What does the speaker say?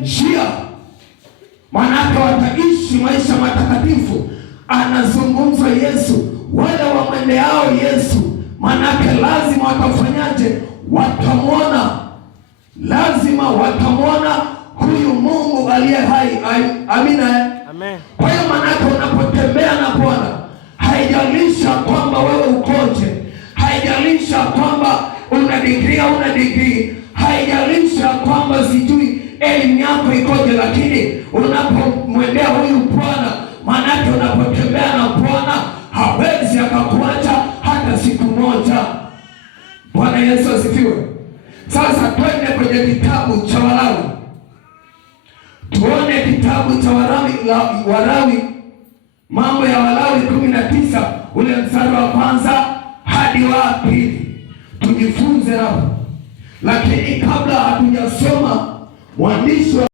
njia, manake wataishi maisha matakatifu. Anazungumza Yesu, wale wamwendeao Yesu, manake lazima watafanyaje? Watamwona, lazima watamwona huyu Mungu aliye hai. Amina. Amen. Kwa hiyo manake unapotembea na Bwana, haijalisha kwamba wewe ukoje, haijalisha kwamba una degree, haijalisha kwamba sijui elimu yako ikoje, lakini unapomwendea huyu Bwana, manake unapotembea na Bwana hawezi akakuacha hata siku moja. Bwana Yesu asifiwe. Sasa twende kwenye kitabu cha Walawi, tuone kitabu cha Walawi, mambo ya Walawi 19 ule mstari wa kwanza hadi wa pili, tujifunze hapo. Lakini kabla hatujasoma, mwandishi